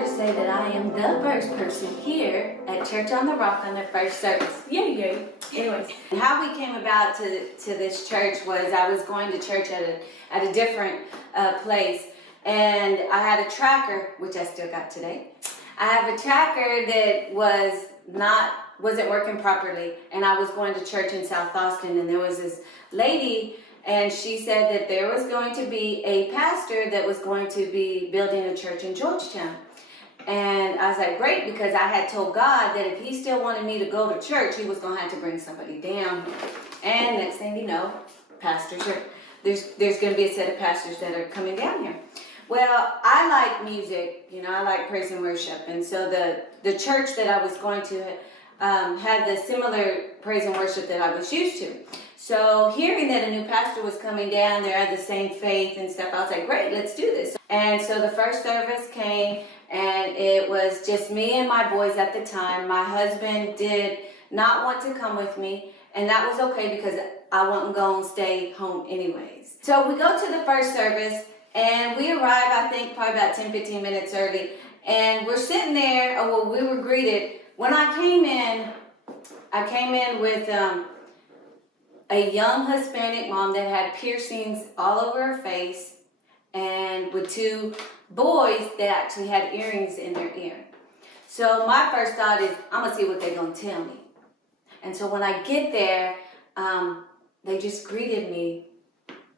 to say that I am the first person here at Church on the Rock on their first service. Yay, yay. Anyways, how we came about to this church was I was going to church at a different place, and I had a tracker, which I still got today. I have a tracker that wasn't working properly, and I was going to church in South Austin, and there was this lady, and she said that there was going to be a pastor that was going to be building a church in Georgetown. And I was like, great, because I had told God that if he still wanted me to go to church, he was going to have to bring somebody down. And next thing you know, there's going to be a set of pastors that are coming down here. Well, I like music, I like praise and worship. And so the church that I was going to had the similar praise and worship that I was used to. So hearing that a new pastor was coming down, they had the same faith and stuff, I was like, great, let's do this. And so the first service came, and it was just me and my boys at the time. My husband did not want to come with me, and that was okay because I wasn't going to stay home anyways. So we go to the first service, and we arrive, I think, probably about 10-15 minutes early, and we're sitting there. We were greeted. When I came in with a young Hispanic mom that had piercings all over her face, and with two boys that actually had earrings in their ear. So my first thought is, I'm going to see what they're going to tell me. And so when I get there, they just greeted me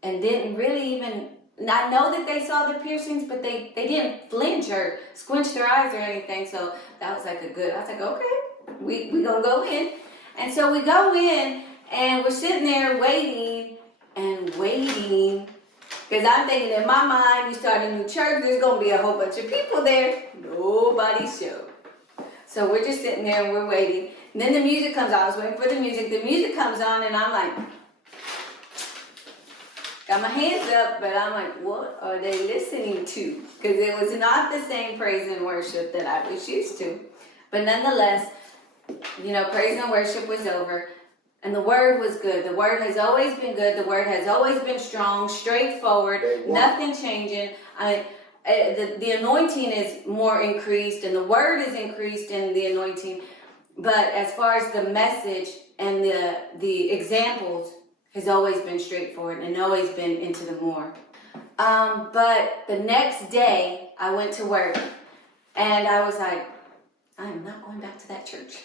and didn't really even, I know that they saw the piercings, but they didn't flinch or squinch their eyes or anything. So that was like I was like, okay, we going to go in. And so we go in, and we're sitting there waiting, because I'm thinking in my mind, you start a new church, there's going to be a whole bunch of people there. Nobody showed. So we're just sitting there and we're waiting. And then the music comes on. I was waiting for the music. The music comes on, and I'm like, got my hands up, but I'm like, what are they listening to? Because it was not the same praise and worship that I was used to. But nonetheless, praise and worship was over. And the word was good. The word has always been good. The word has always been strong, straightforward, nothing changing. The anointing is more increased, and the word is increased in the anointing. But as far as the message and the examples has always been straightforward and always been into the more. But the next day I went to work, and I was like, I am not going back to that church.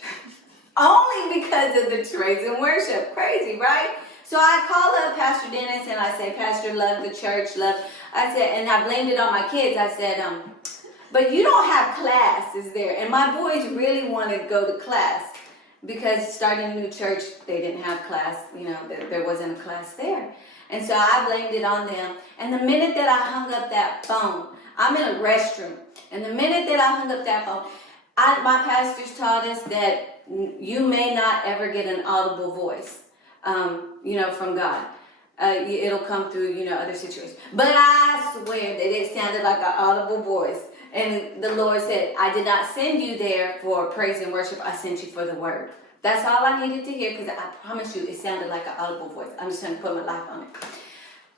Only because of the praise and worship. Crazy, right? So I call up Pastor Dennis, and I say, Pastor, love the church, I said, and I blamed it on my kids. I said, but you don't have classes there. And my boys really wanted to go to class, because starting a new church, they didn't have class. There wasn't a class there. And so I blamed it on them. And the minute that I hung up that phone, I'm in a restroom. And the minute that I hung up that phone, my pastors taught us that you may not ever get an audible voice, from God. It'll come through, other situations. But I swear that it sounded like an audible voice. And the Lord said, I did not send you there for praise and worship. I sent you for the word. That's all I needed to hear, because I promise you it sounded like an audible voice. I'm just going to put my life on it.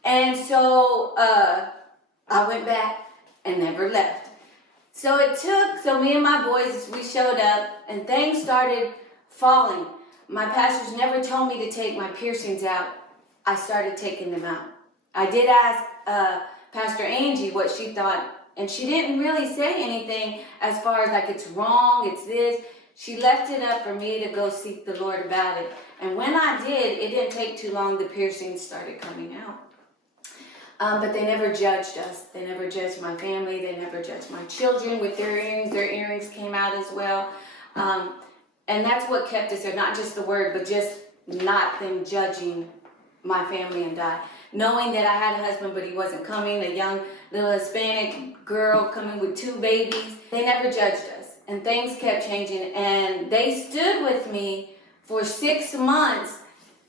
And so I went back and never left. So me and my boys, we showed up, and things started falling. My pastors never told me to take my piercings out. I started taking them out. I did ask Pastor Angie what she thought, and she didn't really say anything as far as like it's wrong, it's this. She left it up for me to go seek the Lord about it. And when I did, it didn't take too long, the piercings started coming out. But they never judged us. They never judged my family. They never judged my children with their earrings. Their earrings came out as well. And that's what kept us there. Not just the word, but just not them judging my family and I. Knowing that I had a husband, but he wasn't coming. A young little Hispanic girl coming with two babies. They never judged us. And things kept changing. And they stood with me for 6 months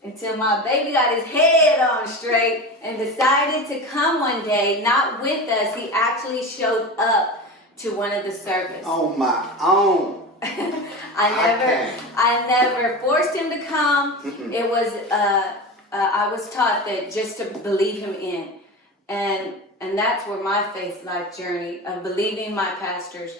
until my baby got his head on straight and decided to come one day, not with us. He actually showed up to one of the services. On my own. I never forced him to come. It was, I was taught that just to believe him in. And that's where my faith life journey of believing my pastors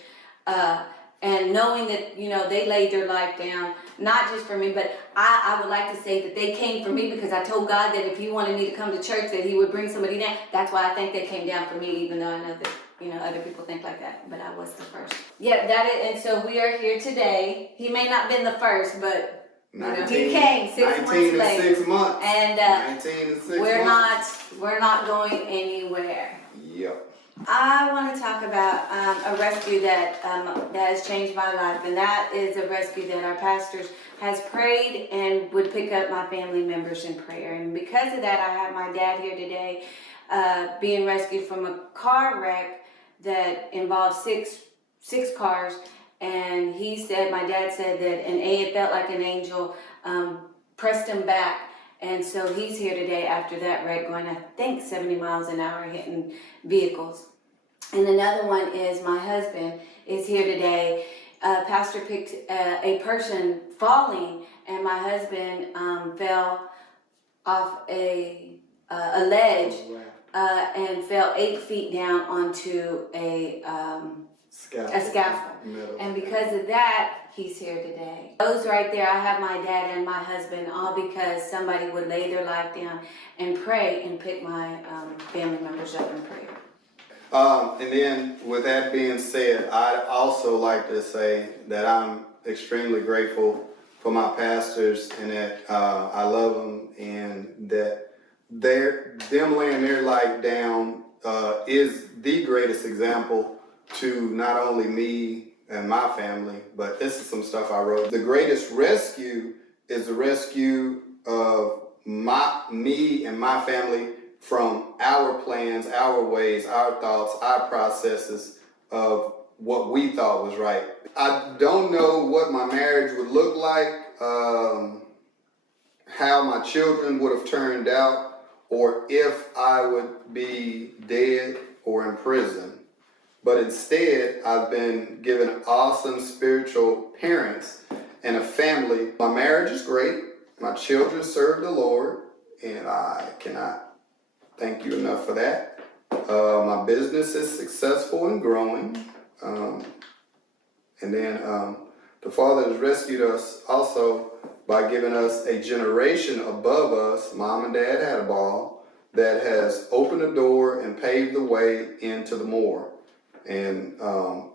And knowing that, you know, they laid their life down, not just for me, but I would like to say that they came for me because I told God that if He wanted me to come to church, that He would bring somebody down. That's why I think they came down for me, even though I know that, you know, other people think like that, but I was the first. Yeah, that is, and so we are here today. He may not been the first, but you know, he came 6 months later. 19 and 6 months. And 19 and 6 months. we're not going anywhere. Yep. I want to talk about a rescue that has changed my life, and that is a rescue that our pastors has prayed and would pick up my family members in prayer. And because of that, I have my dad here today, being rescued from a car wreck that involved six cars. And my dad said that it felt like an angel pressed him back. And so he's here today after that wreck, going, I think, 70 miles an hour, hitting vehicles. And another one is my husband is here today. Pastor picked a person falling, and my husband fell off a ledge and fell 8 feet down onto a scaffold. And because of that, he's here today. Those right there, I have my dad and my husband, all because somebody would lay their life down and pray and pick my family members up in prayer. And then with that being said, I'd also like to say that I'm extremely grateful for my pastors and that I love them, and that them laying their life down is the greatest example to not only me and my family, but this is some stuff I wrote. The greatest rescue is the rescue of me and my family from our plans, our ways, our thoughts, our processes of what we thought was right. I don't know what my marriage would look like, how my children would have turned out, or if I would be dead or in prison. But instead, I've been given awesome spiritual parents and a family. My marriage is great. My children serve the Lord, and I cannot thank you enough for that. My business is successful and growing. And then the Father has rescued us also by giving us a generation above us. Mom and Dad had a ball that has opened the door and paved the way into the more. And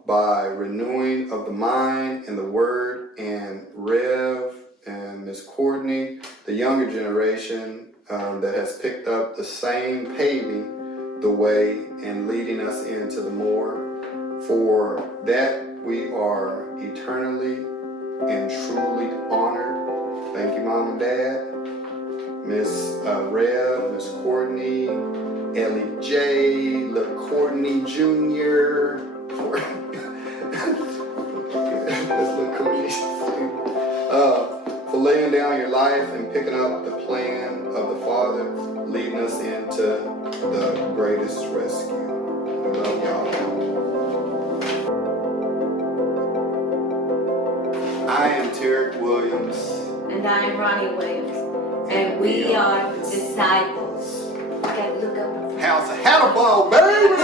by renewing of the mind and the word, and Rev and Miss Courtney, the younger generation that has picked up the same paving the way and leading us into the more. For that, we are eternally and truly honored. Thank you, Mom and Dad, Miss Rev, Miss Courtney, Ellie J, Lil Courtney Jr. That's Lil Courtney. For laying down your life and picking up the plan of the Father, leading us into the greatest rescue. We love y'all. I am Tarek Williams. And I am Ronnie Williams. And we are disciples. I gotta look up. House of Hannibal, baby!